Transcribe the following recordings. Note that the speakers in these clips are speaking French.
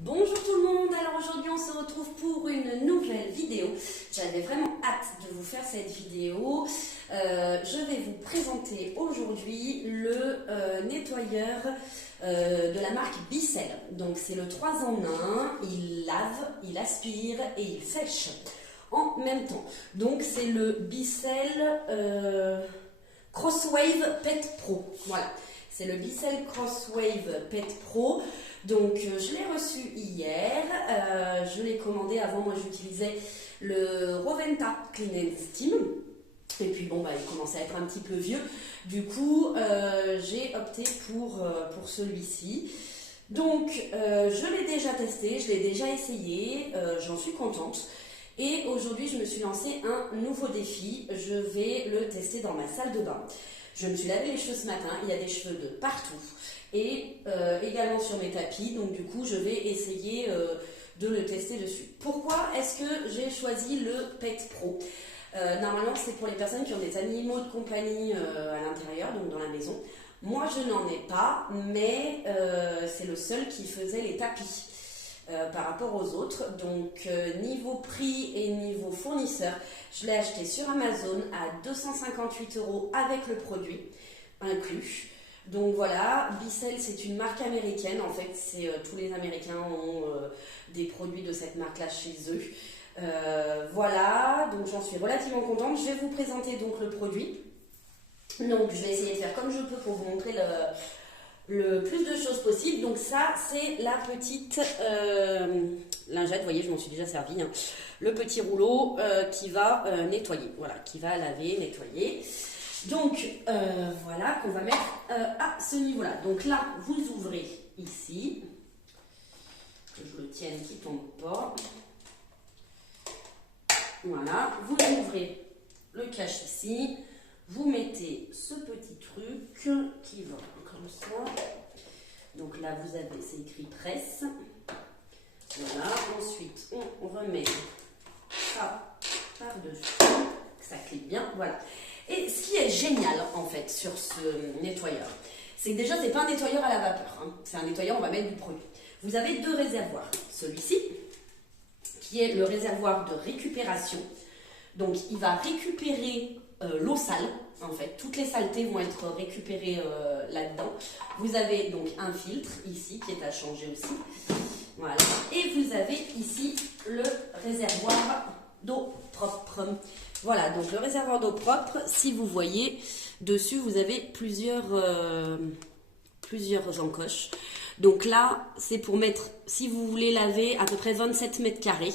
Bonjour tout le monde, alors aujourd'hui on se retrouve pour une nouvelle vidéo. J'avais vraiment hâte de vous faire cette vidéo. Je vais vous présenter aujourd'hui le nettoyeur de la marque Bicel. Donc c'est le 3 en 1, il lave, il aspire et il sèche en même temps. Donc c'est le Bicel Crosswave Pet Pro, voilà. C'est le Bicel Crosswave Pet Pro. Donc je l'ai reçu hier, je l'ai commandé. Avant, moi j'utilisais le Roventa Clean and Steam. Et puis bon, il commençait à être un petit peu vieux. Du coup, j'ai opté pour celui-ci. Donc je l'ai déjà testé, je l'ai déjà essayé, j'en suis contente. Et aujourd'hui, je me suis lancé un nouveau défi. Je vais le tester dans ma salle de bain. Je me suis lavé les cheveux ce matin, il y a des cheveux de partout. Et également sur mes tapis, donc du coup je vais essayer de le tester dessus. Pourquoi est-ce que j'ai choisi le Pet Pro? Normalement c'est pour les personnes qui ont des animaux de compagnie à l'intérieur, donc dans la maison. Moi je n'en ai pas, mais c'est le seul qui faisait les tapis par rapport aux autres. Donc niveau prix et niveau fournisseur, je l'ai acheté sur Amazon à 258 € avec le produit inclus. Donc voilà, Bicel c'est une marque américaine, en fait c'est tous les Américains ont des produits de cette marque là chez eux. Voilà, donc j'en suis relativement contente. Je vais vous présenter donc le produit. Donc je vais essayer de faire comme je peux pour vous montrer le plus de choses possible. Donc ça c'est la petite lingette, vous voyez je m'en suis déjà servi, hein. Le petit rouleau qui va nettoyer, voilà, qui va laver, nettoyer. Donc voilà qu'on va mettre à ce niveau-là. Donc là, vous ouvrez ici, que je le tienne qui ne tombe pas. Voilà, vous ouvrez le cache ici, vous mettez ce petit truc qui va comme ça. Donc là, vous avez, c'est écrit presse. Voilà, ensuite on remet ça par-dessus, que ça clique bien, voilà. Et ce qui est génial en fait sur ce nettoyeur, c'est que déjà c'est pas un nettoyeur à la vapeur, hein. C'est un nettoyeur, on va mettre du produit. Vous avez deux réservoirs. Celui-ci, qui est le réservoir de récupération. Donc il va récupérer l'eau sale, en fait. Toutes les saletés vont être récupérées là-dedans. Vous avez donc un filtre ici qui est à changer aussi. Voilà. Et vous avez ici le réservoir d'eau propre. Voilà, donc le réservoir d'eau propre, si vous voyez, dessus vous avez plusieurs encoches. Donc là, c'est pour mettre, si vous voulez laver à peu près 27 mètres carrés.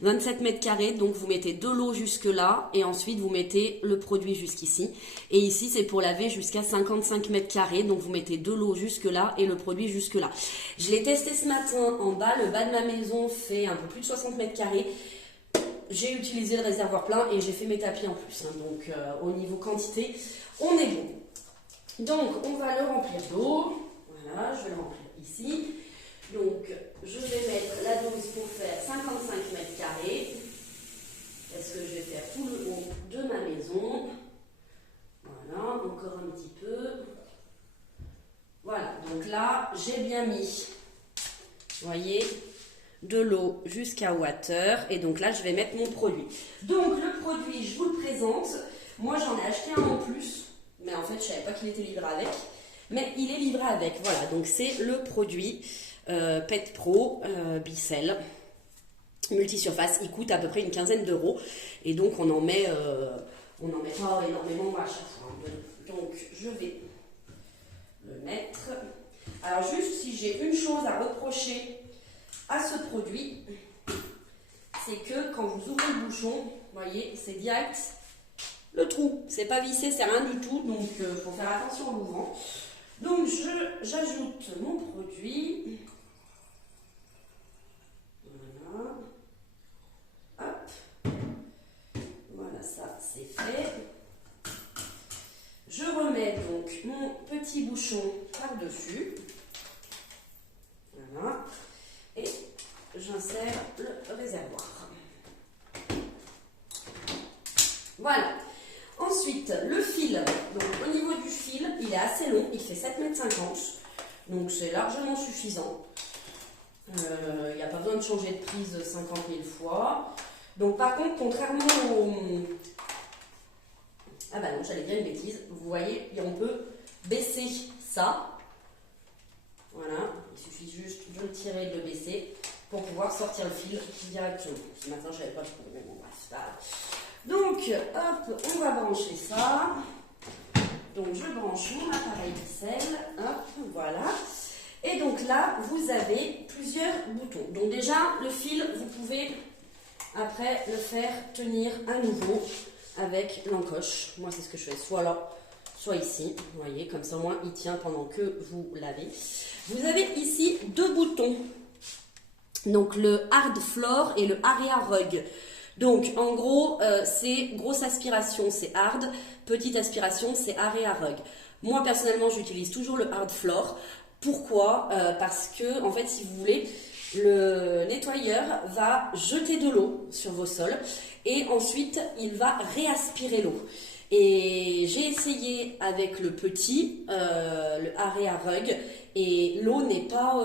27 mètres carrés, donc vous mettez de l'eau jusque là et ensuite vous mettez le produit jusqu'ici. Et ici, c'est pour laver jusqu'à 55 mètres carrés, donc vous mettez de l'eau jusque là et le produit jusque là. Je l'ai testé ce matin en bas, le bas de ma maison fait un peu plus de 60 mètres carrés. J'ai utilisé le réservoir plein et j'ai fait mes tapis en plus, hein. Donc au niveau quantité, on est bon. Donc on va le remplir d'eau. Voilà, je vais le remplir ici. Donc je vais mettre la dose pour faire 55 mètres carrés. Est-ce que je vais faire tout le haut de ma maison? Voilà, encore un petit peu. Voilà, donc là j'ai bien mis, vous voyez, de l'eau jusqu'à water. Et donc là, je vais mettre mon produit. Donc le produit, je vous le présente. Moi, j'en ai acheté un en plus. Mais en fait, je ne savais pas qu'il était livré avec. Mais il est livré avec. Voilà, donc c'est le produit Pet Pro Bicel multisurface. Il coûte à peu près une quinzaine d'euros. Et donc, on n'en met pas énormément à chaque fois. Donc, je vais le mettre. Alors, juste si j'ai une chose à reprocher à ce produit, c'est que quand vous ouvrez le bouchon, vous voyez, c'est direct le trou. C'est pas vissé, c'est rien du tout, donc il faut faire attention en ouvrant. Donc j'ajoute mon produit. Voilà. Hop. Voilà, ça c'est fait. Je remets donc mon petit bouchon par-dessus. Voilà. Et j'insère le réservoir. Voilà. Ensuite, le fil. Donc, au niveau du fil, il est assez long. Il fait 7,50 m. Donc, c'est largement suffisant. Il n'y a pas besoin de changer de prise 50 000 fois. Donc par contre, contrairement au... Ah bah non, j'allais dire une bêtise. Vous voyez, on peut baisser ça. Voilà, il suffit juste de le tirer et de le baisser pour pouvoir sortir le fil directement. Ce matin, je n'avais pas trop. Bon, bref, c'est pas grave. Donc, hop, on va brancher ça. Donc, je branche mon appareil ficelle. Hop, voilà. Et donc là, vous avez plusieurs boutons. Donc déjà, le fil, vous pouvez après le faire tenir à nouveau avec l'encoche. Moi, c'est ce que je fais. Soit là, soit ici. Vous voyez, comme ça, au moins, il tient pendant que vous lavez. Vous avez ici deux boutons. Donc, le Hard Floor et le Area Rug. Donc, en gros, c'est grosse aspiration, c'est hard. Petite aspiration, c'est Area Rug. Moi, personnellement, j'utilise toujours le Hard Floor. Pourquoi? Parce que, en fait, si vous voulez, le nettoyeur va jeter de l'eau sur vos sols et ensuite, il va réaspirer l'eau. Et j'ai essayé avec le petit, le Area Rug, et l'eau n'est pas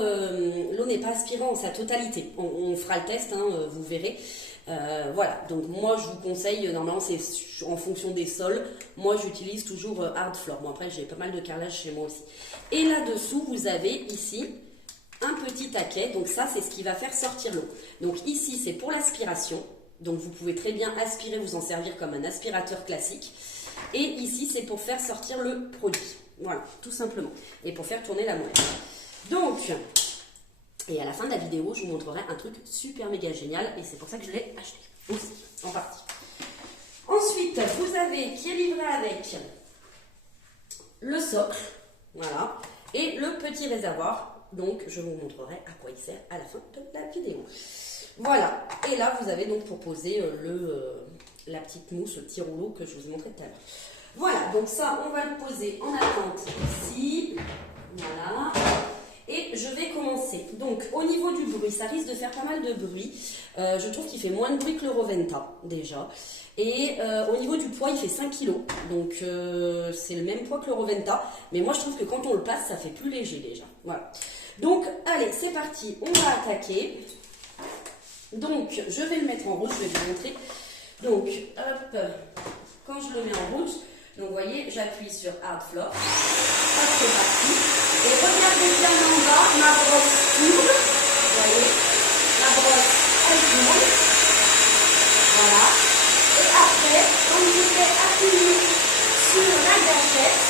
aspirée en sa totalité. On fera le test, hein, vous verrez. Voilà, donc moi je vous conseille, normalement c'est en fonction des sols, moi j'utilise toujours Hard Floor. Bon après j'ai pas mal de carrelage chez moi aussi. Et là-dessous vous avez ici un petit taquet, donc ça c'est ce qui va faire sortir l'eau. Donc ici c'est pour l'aspiration, donc vous pouvez très bien aspirer, vous en servir comme un aspirateur classique. Et ici c'est pour faire sortir le produit, voilà, tout simplement. Et pour faire tourner la moelle. Donc... Et à la fin de la vidéo, je vous montrerai un truc super méga génial et c'est pour ça que je l'ai acheté aussi, en partie. Ensuite, vous avez qui est livré avec le socle, voilà, et le petit réservoir. Donc, je vous montrerai à quoi il sert à la fin de la vidéo. Voilà, et là, vous avez donc pour poser la petite mousse, le petit rouleau que je vous ai montré tout à l'heure. Voilà, donc ça, on va le poser en attente ici, voilà. Et je vais commencer. Donc, au niveau du bruit, ça risque de faire pas mal de bruit. Je trouve qu'il fait moins de bruit que le Roventa, déjà. Et au niveau du poids, il fait 5 kg. Donc, c'est le même poids que le Roventa. Mais moi, je trouve que quand on le passe, ça fait plus léger, déjà. Voilà. Donc, allez, c'est parti. On va attaquer. Donc, je vais le mettre en route. Je vais vous montrer. Donc, hop. Quand je le mets en route, donc, vous voyez, j'appuie sur Hard Floor. Hop, c'est parti. Et regardez bien en bas, ma brosse tourne. Vous voyez, la brosse, elle tourne. Voilà. Et après, quand je vais appuyer sur la gâchette,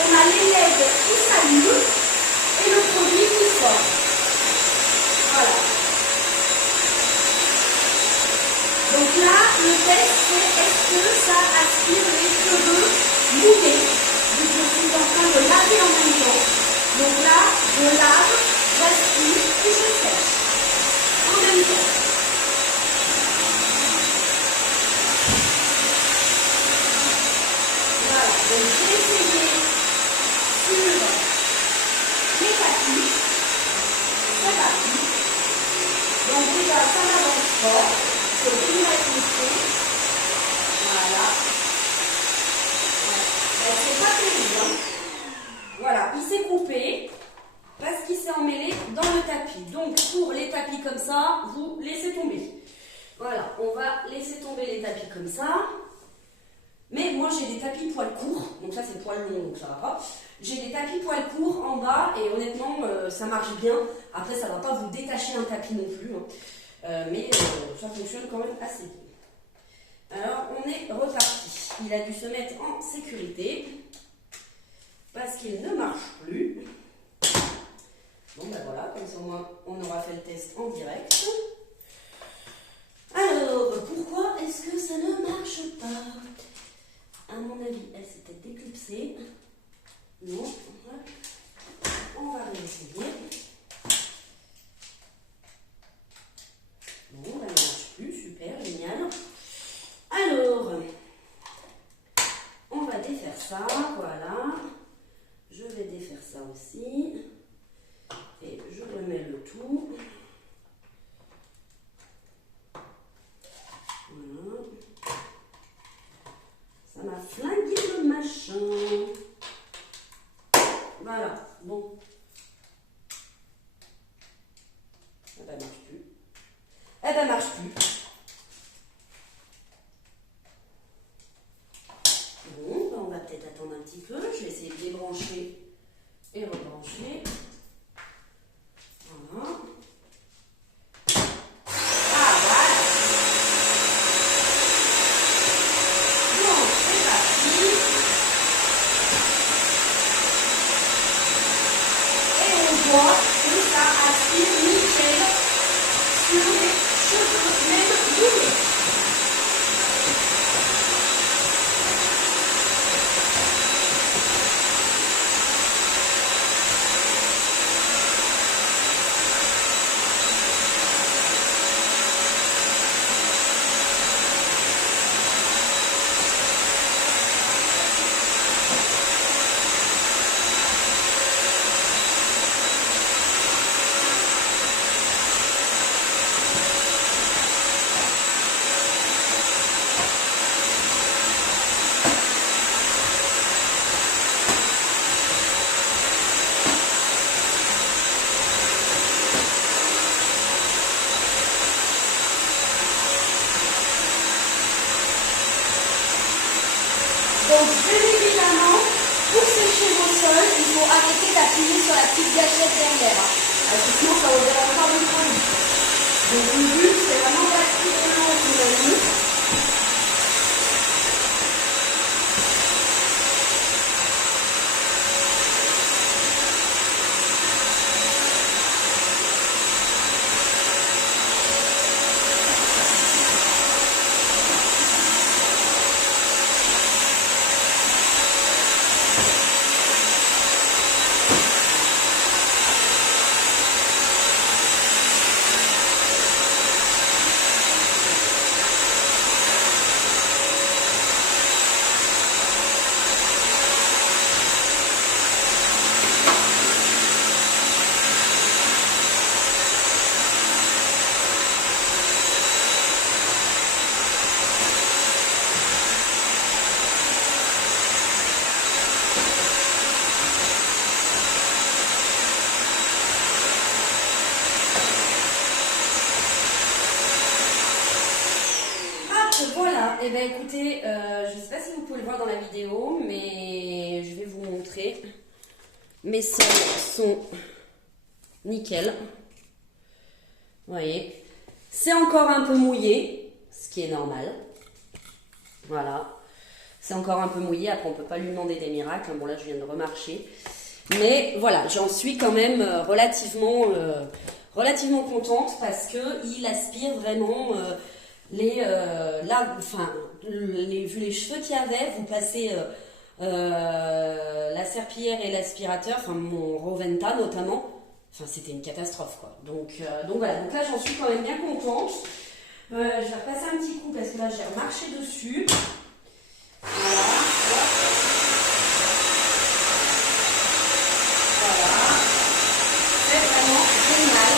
on a les LED qui s'allument et le produit qui sort. Voilà. Donc là, le test, c'est est-ce que ça aspire les cheveux mouillés. Je suis en train de laver en même temps. Donc là, je lave, j'aspire et je sèche. En même temps. Voilà, donc j'ai essayé sur les tapis. C'est parti. Donc déjà, ça m'avance fort. Je vais bien appliquer. Voilà. C'est pas terrible. Voilà, il s'est coupé parce qu'il s'est emmêlé dans le tapis. Donc pour les tapis comme ça, vous laissez tomber. Voilà, on va laisser tomber les tapis comme ça. Mais moi j'ai des tapis poils courts, donc ça c'est poil long, donc ça va pas. J'ai des tapis poils courts en bas et honnêtement ça marche bien. Après ça va pas vous détacher un tapis non plus, hein. Mais ça fonctionne quand même assez bien. Alors on est reparti. Il a dû se mettre en sécurité parce qu'il ne marche plus. Bon ben voilà, comme ça au moins on aura fait le test en direct. Alors, pourquoi est-ce que ça ne marche pas? À mon avis, elle s'était déclipsée. Non, on va réessayer. Bon, elle ne marche plus, super, génial. Alors, on va défaire ça, voilà. Je vais défaire ça aussi. Et je remets le tout. Voilà. Ça m'a flingué le machin. Voilà, bon. eh ben, marche plus. Bon, ben, on va peut-être attendre un petit peu. Je vais essayer de débrancher et rebrancher. Voilà. Ah, voilà. Bon, c'est parti. Et on voit que ça aspire nickel sur les cheveux, même mouillés. Donc, bien évidemment, pour sécher vos sols, il faut arrêter d'appuyer sur la petite gâchette derrière. Parce que sinon, ça va ouvrir encore le produit. Donc, le but, c'est vraiment d'aspirer l'eau sous la nuque. Voilà, et bien écoutez, je ne sais pas si vous pouvez le voir dans la vidéo, mais je vais vous montrer. Mes sols sont nickel. Vous voyez, c'est encore un peu mouillé, ce qui est normal. Voilà, c'est encore un peu mouillé, après on ne peut pas lui demander des miracles. Bon là je viens de remarcher. Mais voilà, j'en suis quand même relativement contente parce qu'il aspire vraiment... vu les cheveux qu'il y avait, vous passez la serpillière et l'aspirateur, enfin mon Roventa notamment, enfin c'était une catastrophe quoi. Donc voilà, donc là j'en suis quand même bien contente. Je vais repasser un petit coup parce que là j'ai remarché dessus. Voilà. C'est vraiment génial.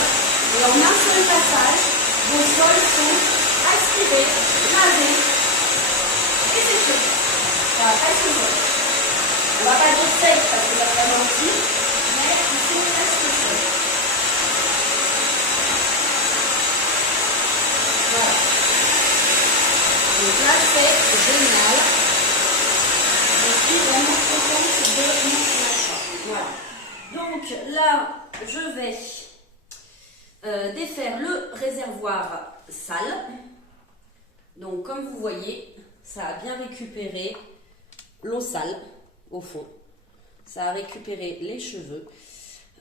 Et en un seul passage, vos sols sont aspirés, lavés et séchés. Ça va presque sec. On va pas dire sec parce que ça fait mentir, mais ils sont presque secs. Voilà. Donc là c'est génial. Je suis vraiment contente de mon achat. Voilà. Donc là je vais défaire le réservoir sale. Donc comme vous voyez, ça a bien récupéré l'eau sale au fond. Ça a récupéré les cheveux.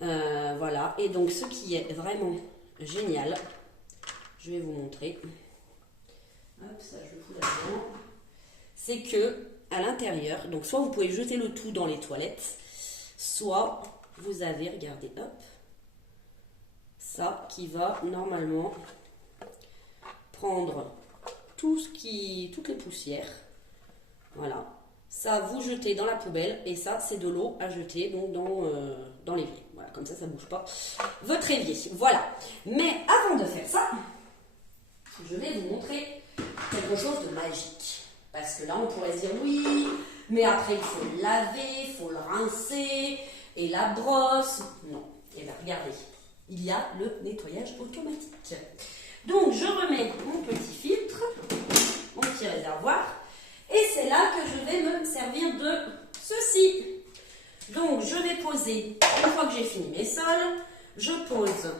Voilà. Et donc ce qui est vraiment génial, je vais vous montrer. Hop, ça je le fous là-dedans. C'est que à l'intérieur, donc soit vous pouvez jeter le tout dans les toilettes, soit vous avez, regardez, hop, ça qui va normalement prendre toutes les poussières. Voilà, ça vous jetez dans la poubelle et ça c'est de l'eau à jeter donc dans l'évier. Voilà, comme ça bouge pas votre évier. Voilà, mais avant de faire ça, je vais vous montrer quelque chose de magique. Parce que là on pourrait se dire oui, mais après il faut le laver, il faut le rincer et la brosse. Non, et bien regardez, il y a le nettoyage automatique. Donc je remets mon petit filtre, mon petit réservoir, et c'est là que je vais me servir de ceci. Donc je vais poser, une fois que j'ai fini mes sols, je pose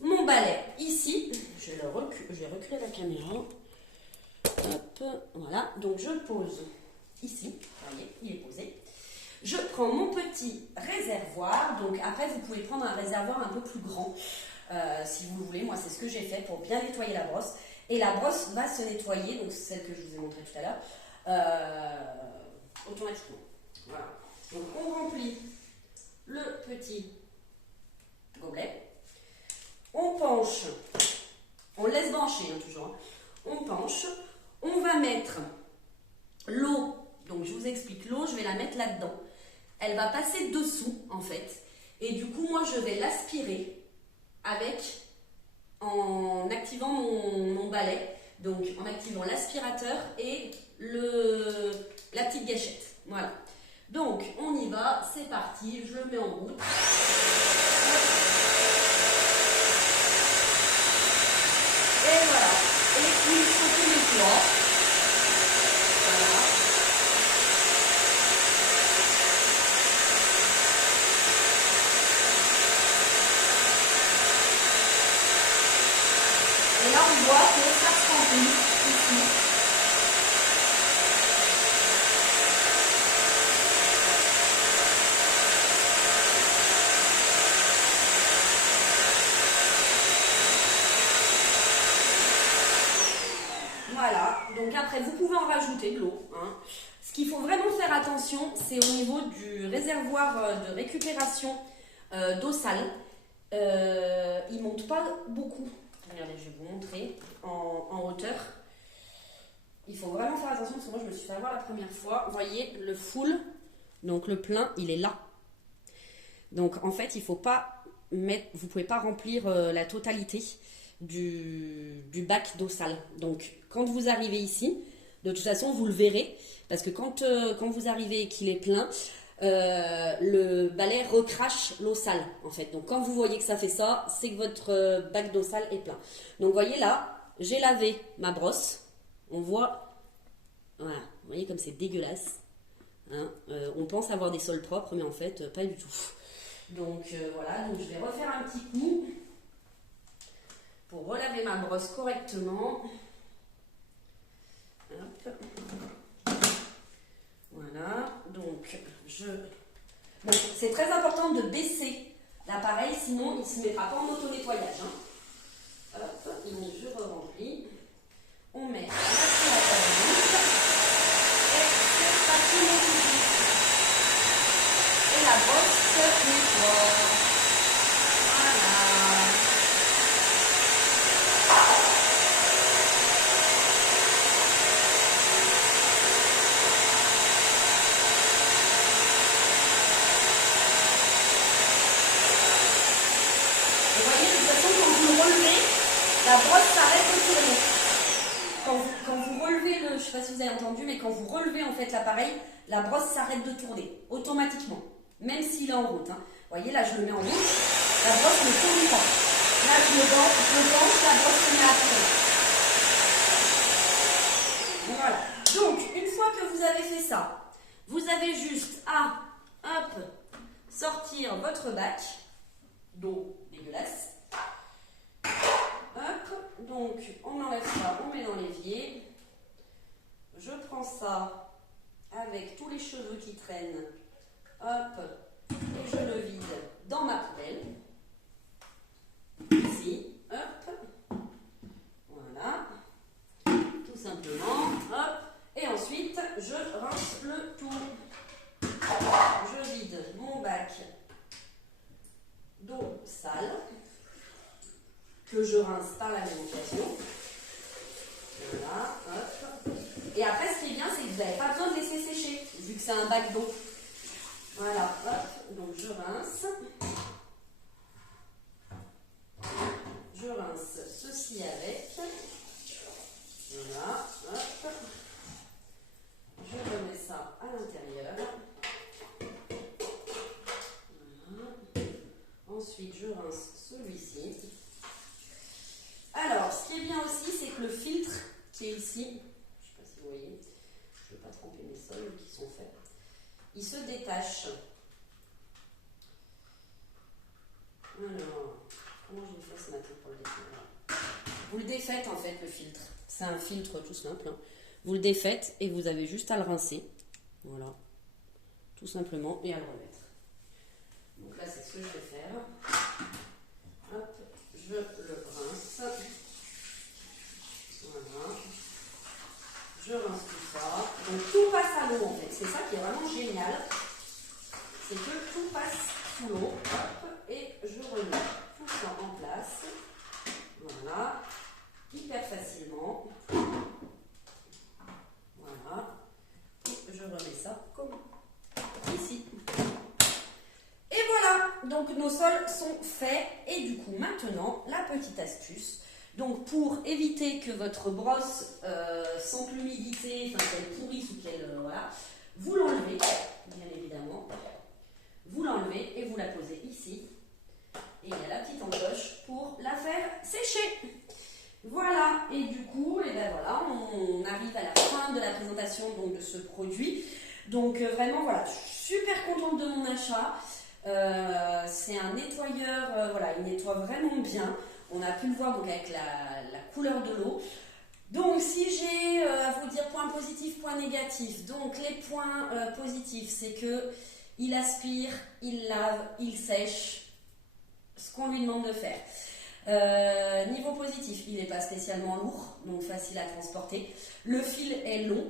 mon balai ici. Je vais reculer la caméra. Hop, voilà, donc je pose ici, vous voyez, il est posé. Je prends mon petit réservoir, donc après vous pouvez prendre un réservoir un peu plus grand si vous le voulez. Moi c'est ce que j'ai fait pour bien nettoyer la brosse. Et la brosse va se nettoyer, donc c'est celle que je vous ai montrée tout à l'heure, automatiquement. Voilà. Donc on remplit le petit gobelet, on penche, on laisse bancher hein, toujours, hein. On penche, on va mettre l'eau, donc je vous explique, l'eau je vais la mettre là-dedans, elle va passer dessous en fait, et du coup moi je vais l'aspirer en activant mon balai, donc en activant l'aspirateur et la petite gâchette, voilà. Donc on y va, c'est parti, je le mets en route. Et voilà, et puis il faut tout nettoyer. Voilà. Et là on voit que ça se remplit ici. Voilà, donc après vous pouvez en rajouter de l'eau. Hein. Ce qu'il faut vraiment faire attention, c'est au niveau du réservoir de récupération d'eau sale. Il ne monte pas beaucoup. Regardez, je vais vous montrer en hauteur. Il faut vraiment faire attention parce que moi je me suis fait avoir la première fois. Vous voyez, le full, donc le plein, il est là. Donc en fait, il faut pas mettre, vous ne pouvez pas remplir la totalité du bac d'eau sale. Donc quand vous arrivez ici, de toute façon vous le verrez, parce que quand vous arrivez et qu'il est plein, le balai recrache l'eau sale en fait. Donc quand vous voyez que ça fait ça, c'est que votre bac d'eau sale est plein. Donc vous voyez là, j'ai lavé ma brosse, on voit, voilà, vous voyez comme c'est dégueulasse. Hein, on pense avoir des sols propres, mais en fait pas du tout. Donc voilà, donc je vais refaire un petit coup pour relaver ma brosse correctement. Hop. Voilà, donc bon, c'est très important de baisser l'appareil, sinon il ne se mettra pas en auto-nettoyage. Hein. Hop, je re-remplis. On met l'aspirateur et c'est parti mon petit. Et la brosse se nettoie. Voilà. La brosse s'arrête de tourner. Quand vous relevez je ne sais pas si vous avez entendu, mais quand vous relevez en fait l'appareil, la brosse s'arrête de tourner automatiquement, même s'il est en route. Hein. Vous voyez, là je le mets en route, la brosse ne tourne pas. Là je le penche, la brosse se met à tourner. Voilà. Donc une fois que vous avez fait ça, vous avez juste à sortir votre bac d'eau dégueulasse. Hop, donc on enlève ça, on met dans l'évier. Je prends ça avec tous les cheveux qui traînent. Hop, et je le vide dans ma poubelle. Ici, hop. Voilà. Tout simplement. Hop. Et ensuite, je rince le tout. Je vide mon bac d'eau sale, que je rince par la même occasion. Voilà, hop. Et après, ce qui est bien, c'est que vous n'avez pas besoin de laisser sécher, vu que c'est un bac d'eau. Voilà, hop. Donc je rince. Je rince ceci avec. Voilà, hop. Je remets ça à l'intérieur. Voilà. Ensuite, je rince celui-ci. qui est bien aussi, c'est que le filtre qui est ici, je ne sais pas si vous voyez, je ne veux pas tremper mes sols qui sont faits, il se détache. Alors, comment j'ai fait ce matin pour le défaire? Vous le défaites en fait, le filtre. C'est un filtre tout simple. Hein. Vous le défaites et vous avez juste à le rincer. Voilà. Tout simplement, et à le remettre. Donc là, c'est ce que je vais faire. Hop, je le rince. Voilà. Je rince tout ça. Donc tout passe à l'eau en fait. C'est ça qui est vraiment génial. C'est que tout passe sous l'eau. Hop, et je remets tout ça en place. Voilà. Hyper facilement. Voilà. Et je remets ça comme ici. Et voilà, donc nos sols sont faits. Et du coup, maintenant, la petite astuce. Donc, pour éviter que votre brosse sente l'humidité, enfin qu'elle pourrisse ou qu'elle... voilà, vous l'enlevez, bien évidemment. Vous l'enlevez et vous la posez ici. Et il y a la petite encoche pour la faire sécher. Voilà, et du coup, et ben voilà, on arrive à la fin de la présentation donc, de ce produit. Donc vraiment, voilà, je suis super contente de mon achat. C'est un nettoyeur, voilà, il nettoie vraiment bien. On a pu le voir donc avec la couleur de l'eau. Donc si j'ai à vous dire point positif, point négatif, donc les points positifs, c'est que il aspire, il lave, il sèche, ce qu'on lui demande de faire. Niveau positif, il n'est pas spécialement lourd, donc facile à transporter. Le fil est long.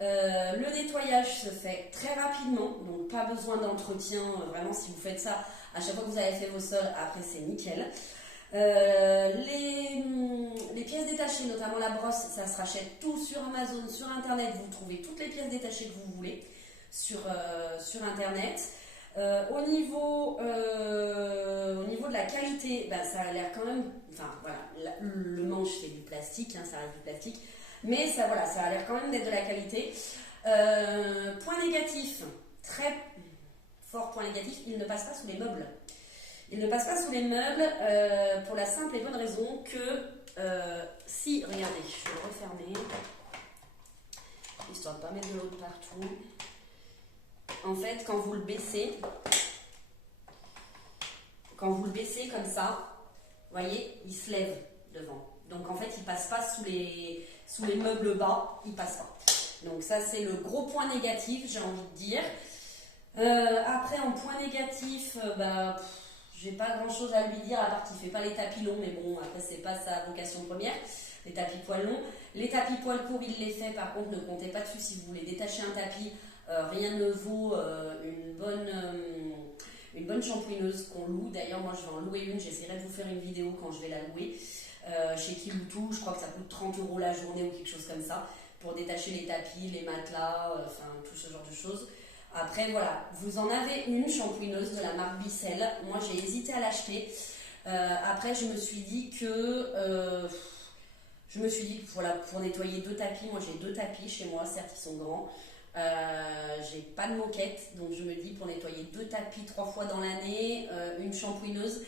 Le nettoyage se fait très rapidement, donc pas besoin d'entretien. Vraiment, si vous faites ça à chaque fois que vous avez fait vos sols, après c'est nickel. Les pièces détachées, notamment la brosse, ça se rachète tout sur Amazon, sur Internet. Vous trouvez toutes les pièces détachées que vous voulez sur Internet. Au niveau de la qualité, ben, ça a l'air quand même, enfin voilà, le manche c'est du plastique, hein, ça reste du plastique, mais ça, voilà, ça a l'air quand même d'être de la qualité. Point négatif, très fort point négatif, il ne passe pas sous les meubles. Il ne passe pas sous les meubles pour la simple et bonne raison que si, regardez, je vais le refermer, histoire de ne pas mettre de l'eau partout. En fait, quand vous le baissez comme ça, vous voyez, il se lève devant. Donc en fait, il ne passe pas sous les meubles bas, il ne passe pas. Donc ça, c'est le gros point négatif, j'ai envie de dire. Après, en point négatif, j'ai pas grand-chose à lui dire, à part qu'il ne fait pas les tapis longs, mais bon, après, c'est pas sa vocation première, les tapis poils longs. Les tapis poils courts, il les fait, par contre, ne comptez pas dessus si vous voulez détacher un tapis. Rien ne vaut une bonne shampooineuse qu'on loue. D'ailleurs, moi, je vais en louer une. J'essaierai de vous faire une vidéo quand je vais la louer. Chez Kiloutou, je crois que ça coûte 30 € la journée ou quelque chose comme ça pour détacher les tapis, les matelas, enfin tout ce genre de choses. Après, voilà, vous en avez une shampooineuse de la marque Bissell. Moi, j'ai hésité à l'acheter. Après, je me suis dit que voilà, pour nettoyer 2 tapis, moi j'ai 2 tapis chez moi, certes ils sont grands. J'ai pas de moquette, donc je me dis pour nettoyer 2 tapis 3 fois dans l'année, une shampooineuse.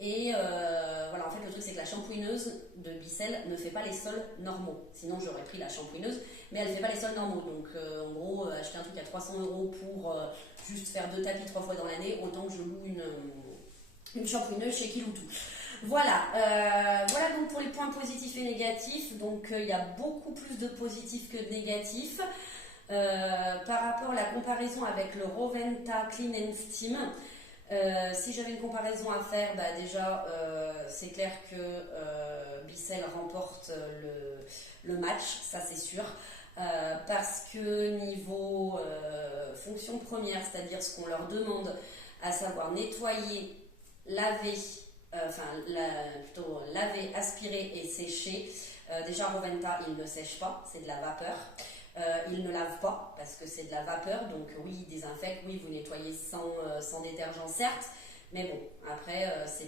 Et voilà, en fait le truc c'est que la shampooineuse de Bissell ne fait pas les sols normaux. Sinon j'aurais pris la shampooineuse, mais elle ne fait pas les sols normaux. Donc en gros, acheter un truc à 300 € pour juste faire 2 tapis 3 fois dans l'année, autant que je loue une shampooineuse chez Kiloutou. Voilà, voilà donc pour les points positifs et négatifs. Donc il y a beaucoup plus de positifs que de négatifs. Par rapport à la comparaison avec le Roventa Clean and Steam, si j'avais une comparaison à faire, déjà c'est clair que Bissell remporte le match, ça c'est sûr, parce que niveau fonction première, c'est-à-dire ce qu'on leur demande, à savoir nettoyer, laver, plutôt laver, aspirer et sécher, déjà Roventa il ne sèche pas, c'est de la vapeur. Il ne lave pas parce que c'est de la vapeur, donc oui, il désinfecte, oui, vous nettoyez sans détergent, certes, mais bon, après, ça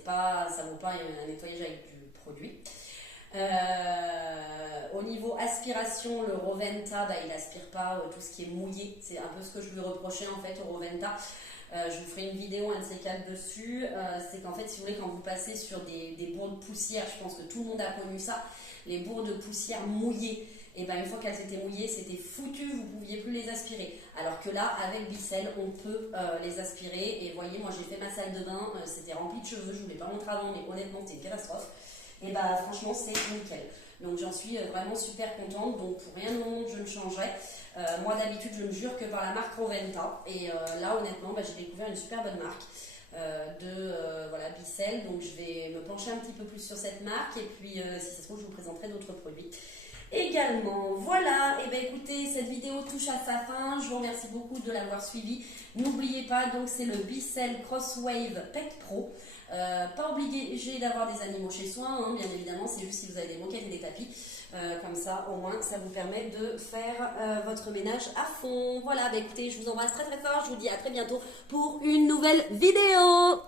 ne vaut pas un nettoyage avec du produit. Au niveau aspiration, le Roventa, il n'aspire pas tout ce qui est mouillé, c'est un peu ce que je lui reprochais en fait au Roventa. Je vous ferai une vidéo, un de ces quatre dessus. C'est qu'en fait, si vous voulez, quand vous passez sur des bourres de poussière, je pense que tout le monde a connu ça, les bourres de poussière mouillées. Et bien une fois qu'elles étaient mouillées, c'était foutu, vous ne pouviez plus les aspirer. Alors que là, avec Bicel, on peut les aspirer. Et voyez, moi j'ai fait ma salle de bain, c'était rempli de cheveux, je ne vous l'ai pas montré avant, mais honnêtement, c'était une catastrophe. Et bah franchement, c'est nickel. Donc j'en suis vraiment super contente, donc pour rien au monde je ne changerai. Moi d'habitude, je ne jure que par la marque Roventa. Et là, honnêtement, j'ai découvert une super bonne marque. Voilà, Bicel, donc je vais me pencher un petit peu plus sur cette marque et puis si ça se trouve je vous présenterai d'autres produits également. Voilà, et bien écoutez, cette vidéo touche à sa fin, je vous remercie beaucoup de l'avoir suivi. N'oubliez pas, donc c'est le Bicel Crosswave Pet Pro. Pas obligé d'avoir des animaux chez soi, hein, bien évidemment, c'est juste si vous avez des moquettes et des tapis, comme ça au moins ça vous permet de faire votre ménage à fond. Voilà, bah écoutez, je vous embrasse très très fort, je vous dis à très bientôt pour une nouvelle vidéo.